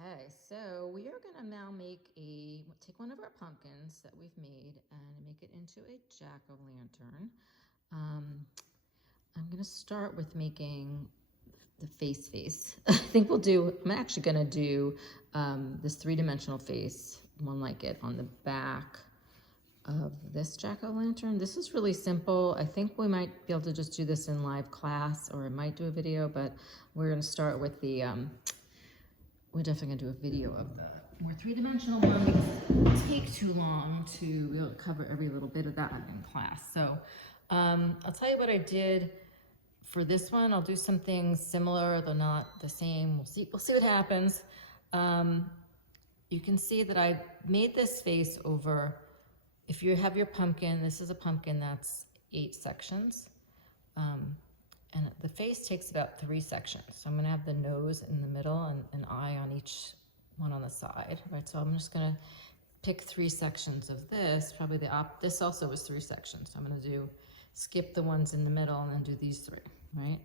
Okay, so we are gonna now take one of our pumpkins that we've made and make it into a jack-o'-lantern. I'm gonna start with making the face. I'm actually gonna do this three-dimensional face, one like it on the back of this jack-o'-lantern. This is really simple. I think we might be able to just do this in live class, or I might do a video, but we're gonna start with we're definitely gonna do a video of the more three-dimensional one because it will take too long to be able to cover every little bit of that in class. So I'll tell you what I did for this one. I'll do something similar, though not the same. We'll see what happens. You can see that I made this face over, if you have your pumpkin, this is a pumpkin that's 8 sections. And the face takes about 3 sections. So I'm gonna have the nose in the middle and an eye on each one on the side, right? So I'm just gonna pick 3 sections of this, probably this also was 3 sections. So I'm gonna skip the ones in the middle and then do these 3, right?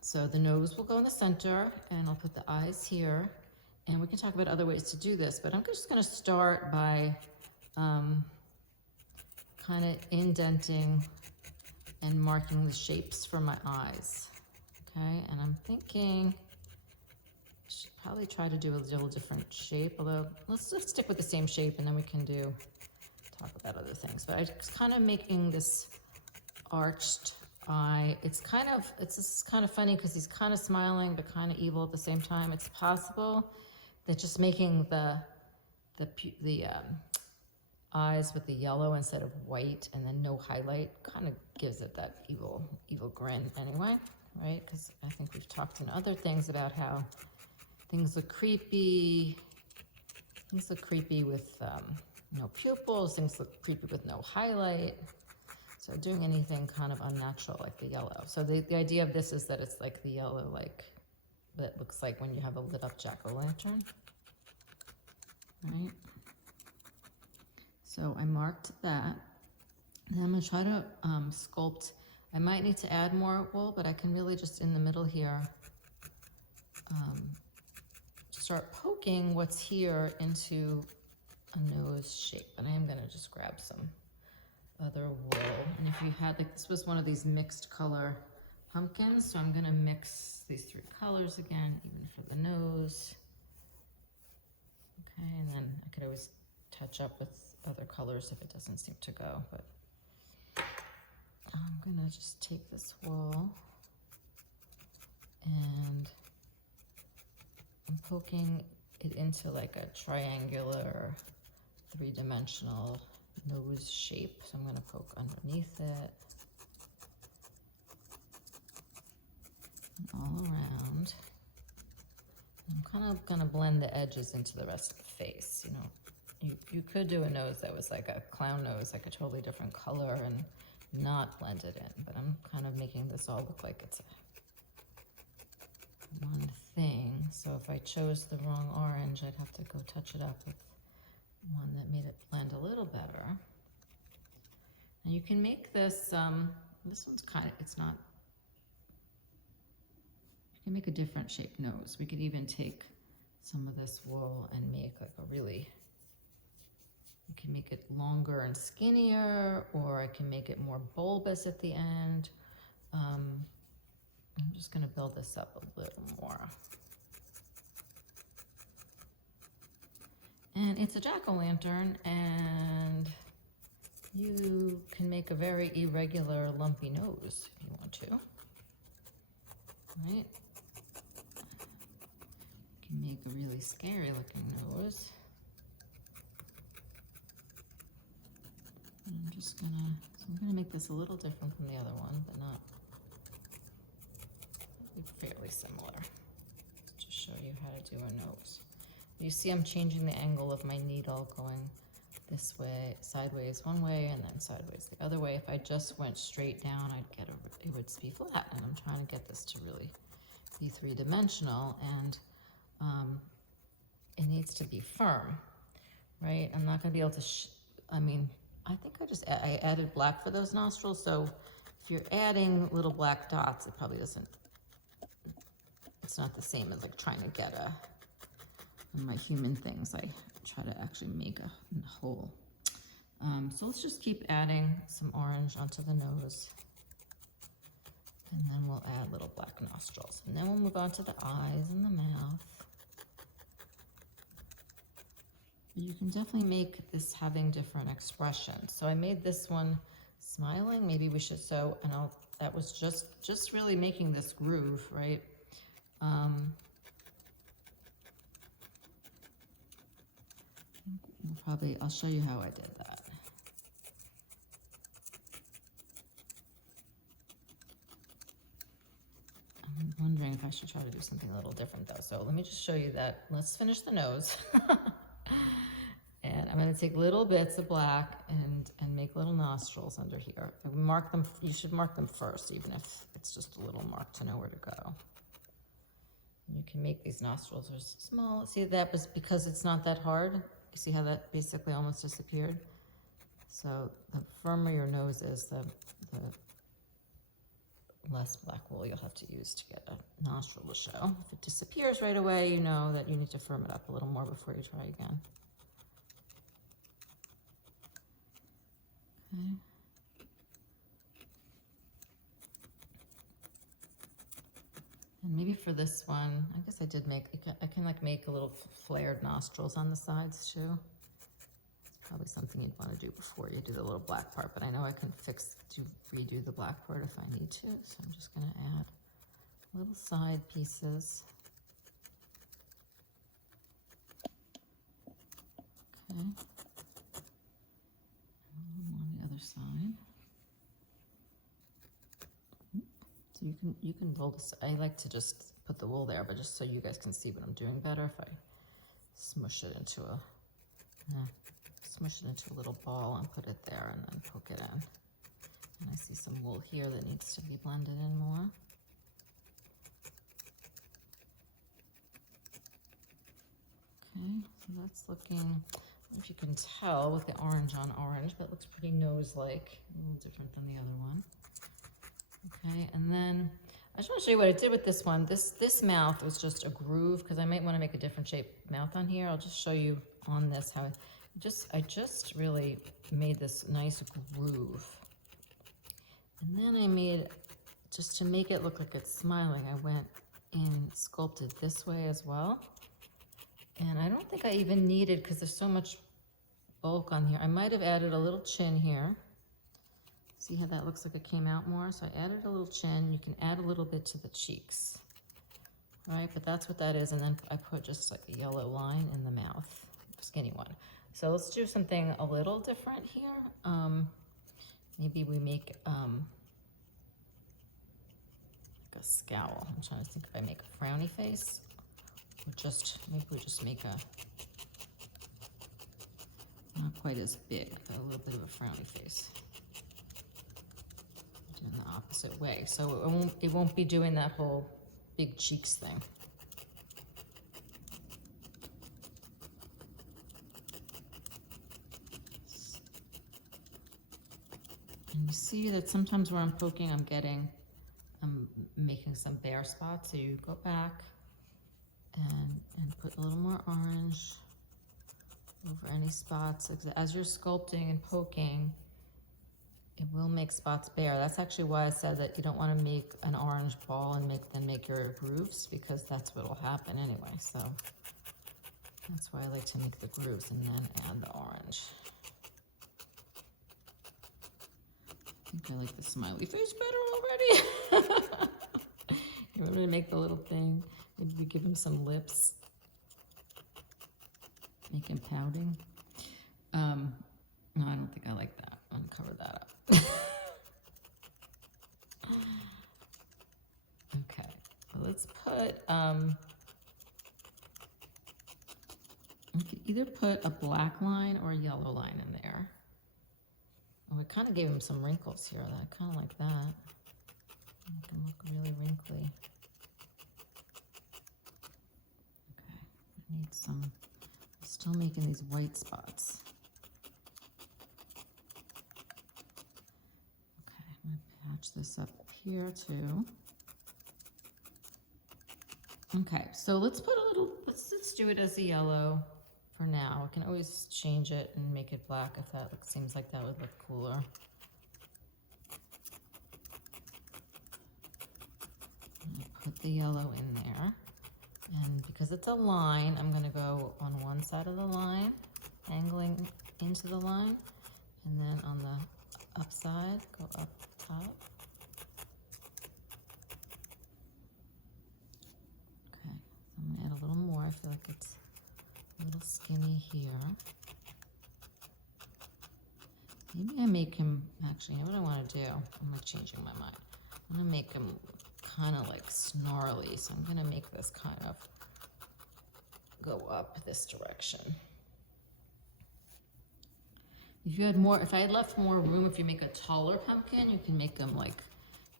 So the nose will go in the center and I'll put the eyes here. And we can talk about other ways to do this, but I'm just gonna start by kind of indenting and marking the shapes for my eyes, okay? And I'm thinking I should probably try to do a little different shape, although let's just stick with the same shape and then we can talk about other things. But I'm just kind of making this arched eye. This is kind of funny because he's kind of smiling but kind of evil at the same time. It's possible that just making the eyes with the yellow instead of white and then no highlight kind of gives it that evil grin anyway, right? Because I think we've talked in other things about how things look creepy with no pupils, things look creepy with no highlight. So doing anything kind of unnatural like the yellow. So the idea of this is that it's like the yellow, like that looks like when you have a lit up jack-o'-lantern, right? So I marked that. And I'm gonna try to sculpt. I might need to add more wool, but I can really just in the middle here start poking what's here into a nose shape. And I am gonna just grab some other wool. And if you had, this was one of these mixed color pumpkins, so I'm gonna mix these 3 colors again, even for the nose. Okay, and then I could always touch up with other colors if it doesn't seem to go, but I'm gonna just take this wool and I'm poking it into like a triangular 3-dimensional nose shape. So I'm gonna poke underneath it and all around. I'm kind of gonna blend the edges into the rest of the face, you know. You could do a nose that was like a clown nose, like a totally different color and not blend it in, but I'm kind of making this all look like it's one thing. So if I chose the wrong orange, I'd have to go touch it up with one that made it blend a little better. And you can make this, this one's kind of, it's not, you can make a different shaped nose. We could even take some of this wool and make like a really, you can make it longer and skinnier, or I can make it more bulbous at the end. I'm just gonna build this up a little more. And it's a jack-o'-lantern, and you can make a very irregular, lumpy nose if you want to, right? You can make a really scary looking nose. I'm just gonna, so I'm gonna make this a little different from the other one, but not fairly similar. Just show you how to do a nose. You see I'm changing the angle of my needle, going this way, sideways one way, and then sideways the other way. If I just went straight down, it would be flat, and I'm trying to get this to really be 3-dimensional, and it needs to be firm, right? I'm not gonna be able to, I think I added black for those nostrils, so if you're adding little black dots, it probably doesn't it's not the same as like trying to get in my human things, I try to actually make a hole. So let's just keep adding some orange onto the nose. And then we'll add little black nostrils. And then we'll move on to the eyes and the mouth. You can definitely make this having different expressions. So I made this one smiling. Maybe we should, and that was just really making this groove, right? I'll show you how I did that. I'm wondering if I should try to do something a little different though. So let me just show you that. Let's finish the nose. And I'm going to take little bits of black and make little nostrils under here. And mark them. You should mark them first, even if it's just a little mark to know where to go. You can make these nostrils are small. See, that was because it's not that hard. You see how that basically almost disappeared? So the firmer your nose is, the less black wool you'll have to use to get a nostril to show. If it disappears right away, you know that you need to firm it up a little more before you try again. Okay. And maybe for this one, I guess I did make, I can like make a little flared nostrils on the sides too. It's probably something you'd want to do before you do the little black part, but I know I can redo the black part if I need to. So I'm just going to add little side pieces. Okay. On the other side. So you can roll this. I like to just put the wool there, but just so you guys can see what I'm doing better, if I smush it into a little ball and put it there and then poke it in. And I see some wool here that needs to be blended in more. Okay, so that's looking, I don't know if you can tell with the orange on orange, but it looks pretty nose-like, a little different than the other one. Okay, and then I just want to show you what I did with this one. This mouth was just a groove, because I might want to make a different shaped mouth on here. I'll just show you on this how I just really made this nice groove. And then I made, just to make it look like it's smiling, I went and sculpted this way as well. And I don't think I even needed, because there's so much bulk on here, I might have added a little chin here. See how that looks like it came out more? So I added a little chin. You can add a little bit to the cheeks, right? But that's what that is. And then I put just like a yellow line in the mouth, skinny one. So let's do something a little different here. Maybe we make like a scowl. I'm trying to think if I make a frowny face, or maybe we just make a, not quite as big, but a little bit of a frowny face. In the opposite way, so it won't be doing that whole big cheeks thing. And you see that sometimes where I'm poking, I'm making some bare spots. So you go back and put a little more orange over any spots as you're sculpting and poking. It will make spots bare. That's actually why I said that you don't want to make an orange ball and then make your grooves, because that's what will happen anyway. So that's why I like to make the grooves and then add the orange. I think I like the smiley face better already. You want me to make the little thing? Maybe we give him some lips. Make him pouting. No, I don't think I like that. Uncover that up. Okay, so let's put, you could either put a black line or a yellow line in there. Oh, we kind of gave him some wrinkles here. I kind of like that. Make him look really wrinkly. Okay, I need some, I'm still making these white spots. Patch this up here too. Okay, so let's put a little, let's do it as a yellow for now. I can always change it and make it black if that seems like that would look cooler. Put the yellow in there, and because it's a line, I'm going to go on one side of the line, angling into the line, and then on the upside, go up top. Okay, so I'm going to add a little more. I feel like it's a little skinny here. Maybe I make him, actually, you know what I want to do? I'm like changing my mind. I'm going to make him kind of like snarly, so I'm going to make this kind of go up this direction. If you had more, if I had left more room, if you make a taller pumpkin, you can make them like,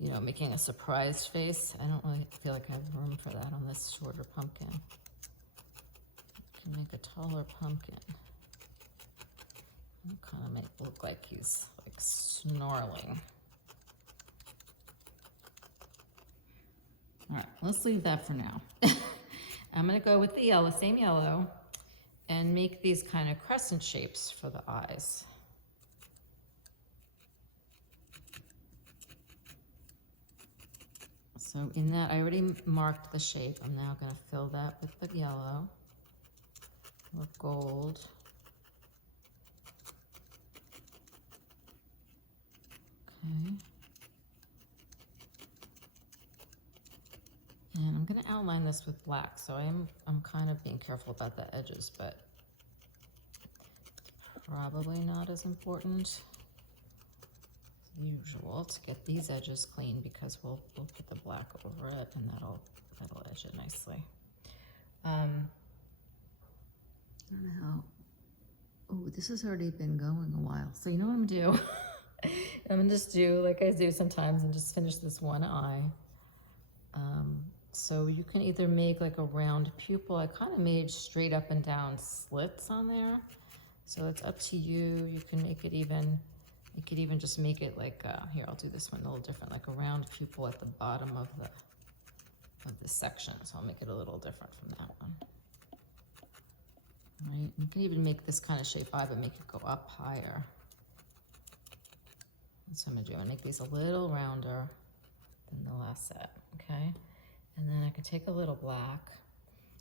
you know, making a surprised face. I don't really feel like I have room for that on this shorter pumpkin. You can make a taller pumpkin. Kind of make it look like he's like snarling. All right, let's leave that for now. I'm gonna go with the yellow, same yellow, and make these kind of crescent shapes for the eyes. So in that, I already marked the shape. I'm now gonna fill that with the yellow, with gold. Okay. And I'm going to outline this with black, so I'm kind of being careful about the edges, but probably not as important as usual to get these edges clean, because we'll put the black over it, and that'll edge it nicely. I don't know how. Oh, this has already been going a while, so you know what I'm gonna do? I'm gonna just do like I do sometimes and just finish this one eye. So you can either make like a round pupil. I kind of made straight up and down slits on there. So it's up to you. You can make it even, you could even just make it like, here, I'll do this one a little different, like a round pupil at the bottom of the section. So I'll make it a little different from that one. All right, you can even make this kind of shape eye, but make it go up higher. That's what I'm gonna do. I'm gonna make these a little rounder than the last set, okay? And then I can take a little black.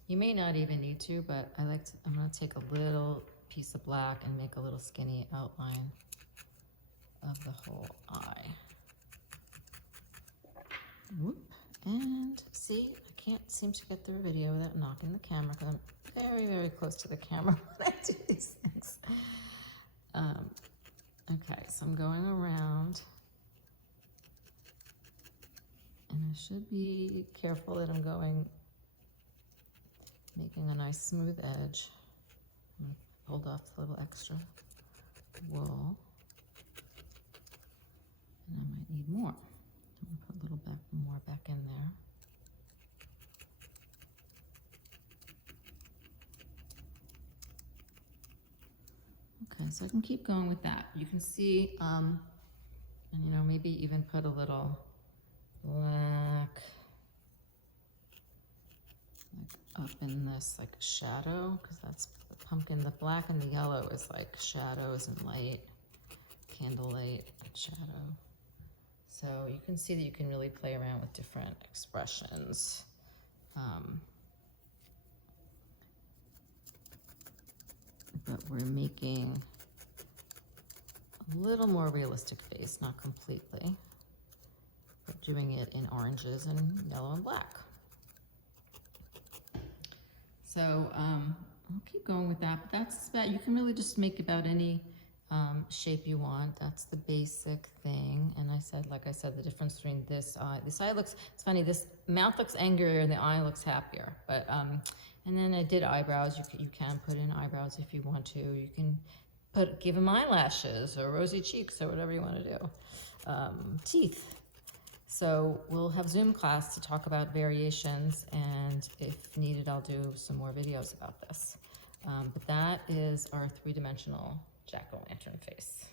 You may not even need to, but I'm gonna take a little piece of black and make a little skinny outline of the whole eye. Whoop. And see, I can't seem to get through a video without knocking the camera, because I'm very, very close to the camera when I do these things. Okay, so I'm going around, and I should be careful that I'm making a nice smooth edge. I'm gonna hold off a little extra wool, and I might need more. I'm gonna put a little bit more back in there. Okay, so I can keep going with that. You can see, and you know, maybe even put a little black like up in this like shadow, because that's the pumpkin. The black and the yellow is like shadows and light, candlelight and shadow. So you can see that you can really play around with different expressions. But we're making a little more realistic face, not completely, but doing it in oranges and yellow and black. So I'll keep going with that, but that's about, you can really just make about any shape you want. That's the basic thing. And I said, like I said, the difference between this eye looks, it's funny, this mouth looks angrier and the eye looks happier, but and then I did eyebrows. You can put in eyebrows if you want to. You can give them eyelashes or rosy cheeks or whatever you want to do. Teeth. So we'll have Zoom class to talk about variations, and if needed, I'll do some more videos about this. But that is our 3-dimensional jack-o'-lantern face.